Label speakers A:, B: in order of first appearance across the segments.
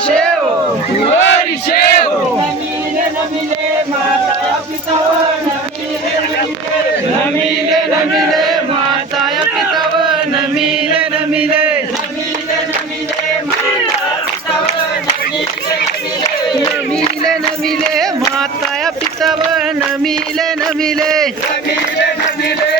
A: Namile
B: माता पित न मिलील न मिले नमी न मिले माता पित न मिले न मिले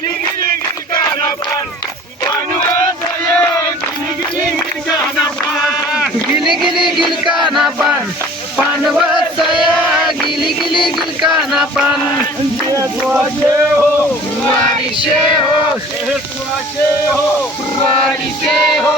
C: गिली गिल का पान पान वसया गिली गिली गिल का ना पान
D: जेठुआचे हो वारिशे हो
A: जेठुआचे हो वारिशे हो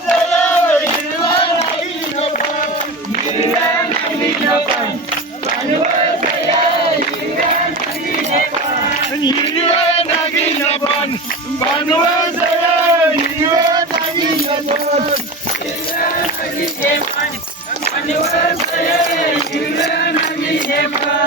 E: I'm Amen.